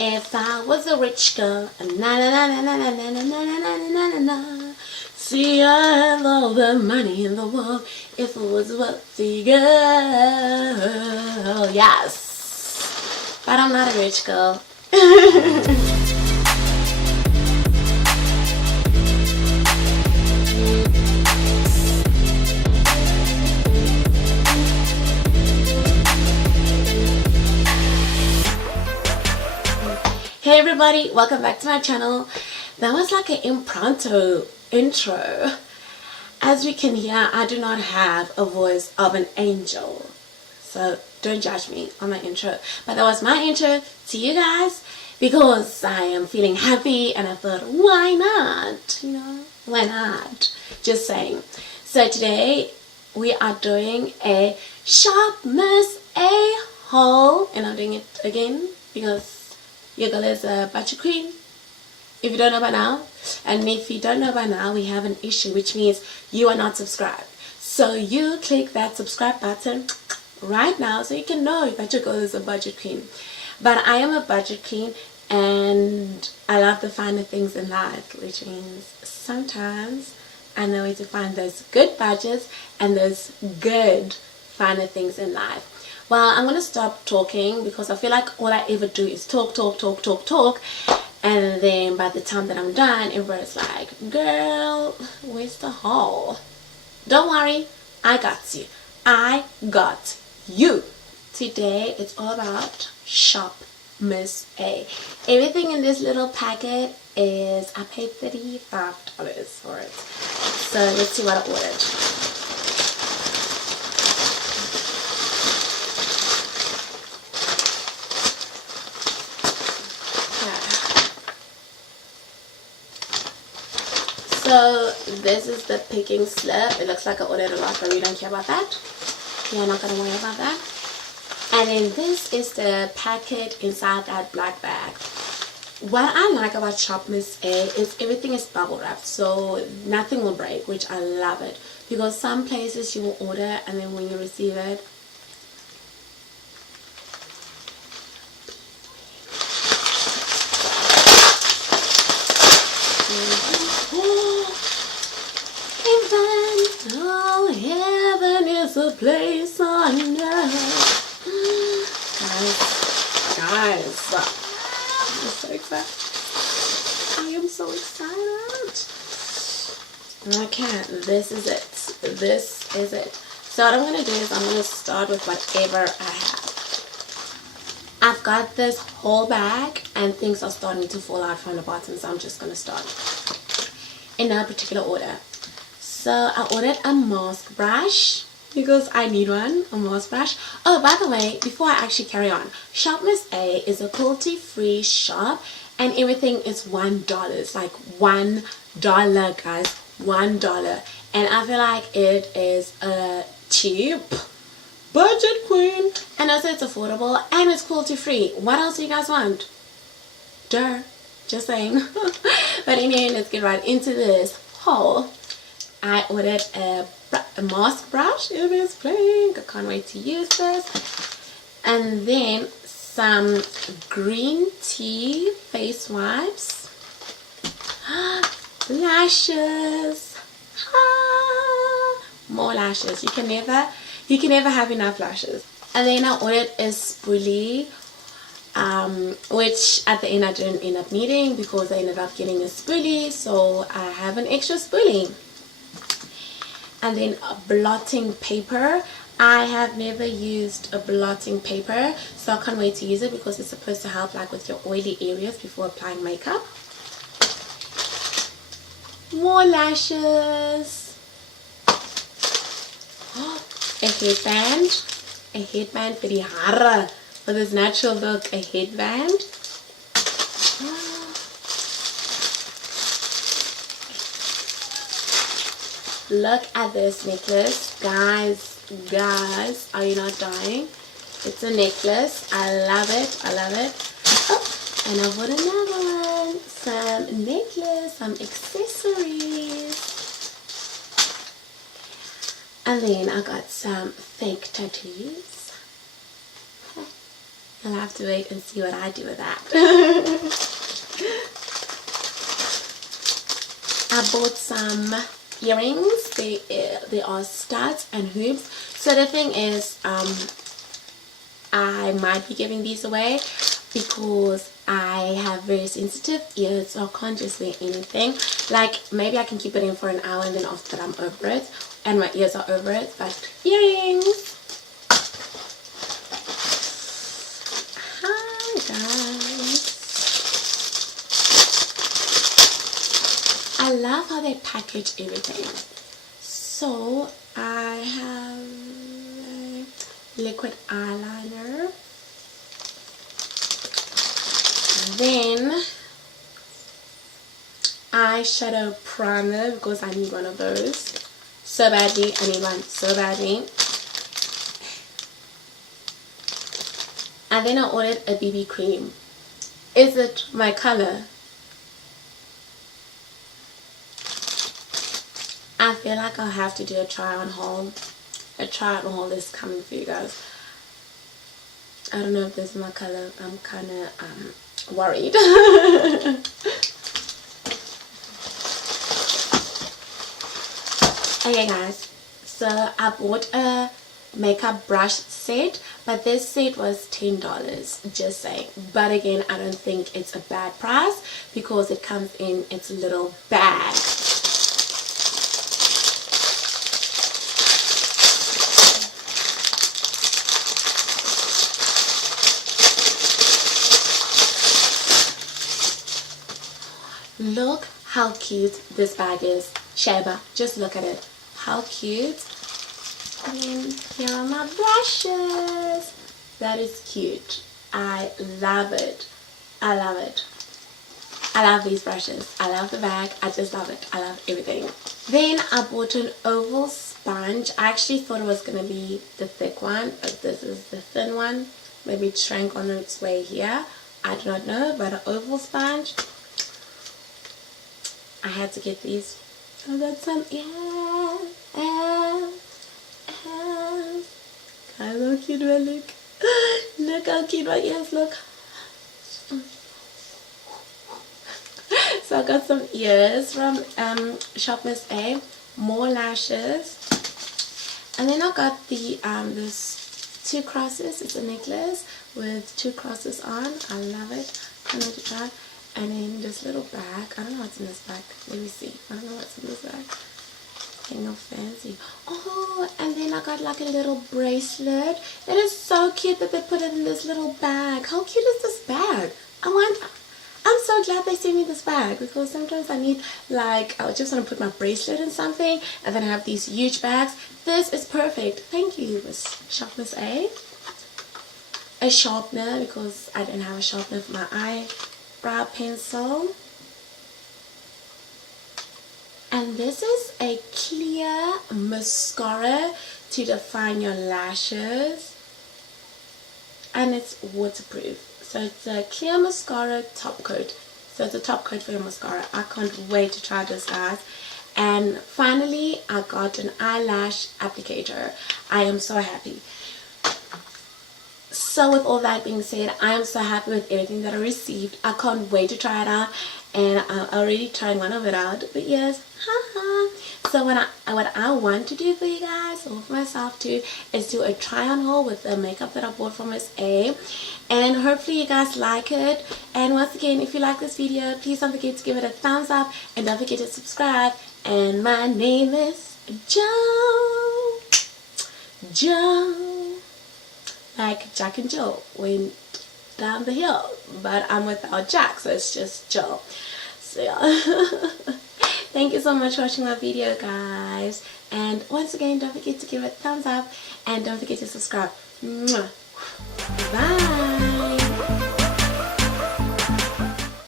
If I was a rich girl, na na na na na na na na na na na na na. See, I have all the money in the world. If it was wealthy girl, yes. But I'm not a rich girl. Hey everybody, welcome back to my channel. That was like an impromptu intro. As we can hear, I do not have a voice of an angel, so don't judge me on my intro. But that was my intro to you guys because I am feeling happy and I thought, why not? You know, why not? Just saying. So today we are doing a Shop Miss A haul, and I'm doing it again because your girl is a budget queen, if you don't know by now. And if you don't know by now, we have an issue, which means you are not subscribed. So you click that subscribe button right now so you can know that your girl is a budget queen. But I am a budget queen and I love the finer things in life, which means sometimes I know where to find those good budgets and those good finer things in life. Well, I'm going to stop talking because I feel like all I ever do is talk. And then by the time that I'm done, everybody's like, girl, where's the haul? Don't worry, I got you. I got you. Today, it's all about Shop Miss A. Everything in this little packet is, I paid $35 for it. So let's see what I ordered. So this is the picking slip. It looks like I ordered a lot, but we don't care about that. Yeah, I'm not going to worry about that. And then this is the packet inside that black bag. What I like about Shop Miss A is everything is bubble wrapped, so nothing will break, which I love it. Because some places you will order and then when you receive it, oh, heaven is a place on earth. Guys, I'm so excited. I am so excited. Okay, this is it. This is it. So what I'm going to do is I'm going to start with whatever I have. I've got this whole bag and things are starting to fall out from the bottom, so I'm just going to start in no particular order. So I ordered a mask brush because I need one, a mask brush. Oh, by the way, before I actually carry on, Shop Miss A is a cruelty-free shop and everything is $1. It's like $1, guys, $1. And I feel like it is a cheap budget queen. And also it's affordable and it's cruelty-free. What else do you guys want? Duh, just saying. But anyway, let's get right into this haul. I ordered a mask brush. It is pink. I can't wait to use this. And then some green tea face wipes. Lashes. More lashes. You can never have enough lashes. And then I ordered a spoolie, which at the end I didn't end up needing because I ended up getting a spoolie, so I have an extra spoolie. And then a blotting paper. I have never used a blotting paper, so I can't wait to use it because it's supposed to help like with your oily areas before applying makeup. More lashes. A headband for the hara, for this natural look, a headband. Look at this necklace, guys, are you not dying? It's a necklace. I love it. Oh, and I bought another one, some necklace, some accessories. And then I got some fake tattoos. You'll have to wait and see what I do with that. I bought some earrings. They are studs and hoops. So the thing is, I might be giving these away because I have very sensitive ears, so I can't just wear anything. Like, maybe I can keep it in for an hour and then after that I'm over it and my ears are over it. But earrings. Hi guys. I love how they package everything. So I have a liquid eyeliner. Then eyeshadow primer because I need one of those so badly. I need one so badly. And then I ordered a BB cream. Is it my color? I feel like I'll have to do a try on haul. A try on haul is coming for you guys. I don't know if this is my color. I'm kind of worried. Okay guys, so I bought a makeup brush set, but this set was $10, just saying. But again, I don't think it's a bad price because it comes in its little bag. Look how cute this bag is. Sheba, just look at it. How cute. And then here are my brushes. That is cute. I love it. I love it. I love these brushes. I love the bag. I just love it. I love everything. Then I bought an oval sponge. I actually thought it was going to be the thick one, but this is the thin one. Maybe it shrank on its way here. I do not know, but an oval sponge. I had to get these. I got some ears. Guys, how cute do I look? Look how cute my ears look. So I got some ears from Shop Miss A. More lashes. And then I got the this 2 crosses. It's a necklace with 2 crosses on. I love it. Can't wait to try. And then this little bag. I don't know what's in this bag. Let me see. I don't know what's in this bag. Ain't no fancy. Oh, and then I got like a little bracelet. It is so cute that they put it in this little bag. How cute is this bag? I'm so glad they sent me this bag because sometimes I need, like, I just want to put my bracelet in something and then I have these huge bags. This is perfect. Thank you, Shop Miss A. A sharpener because I didn't have a sharpener for my eyebrow pencil. And this is a clear mascara to define your lashes. And it's waterproof. So it's a clear mascara top coat. So it's a top coat for your mascara. I can't wait to try this, guys. And finally, I got an eyelash applicator. I am so happy. So with all that being said, I am so happy with everything that I received. I can't wait to try it out. And I'm already trying one of it out. But yes, haha. So what I want to do for you guys, or for myself too, is do a try on haul with the makeup that I bought from Miss A. And hopefully you guys like it. And once again, if you like this video, please don't forget to give it a thumbs up. And don't forget to subscribe. And my name is Joe. Like Jack and Jill went down the hill. But I'm without Jack, so it's just Jill. So yeah. Thank you so much for watching my video, guys. And once again, don't forget to give it a thumbs up. And don't forget to subscribe. Mwah. Bye.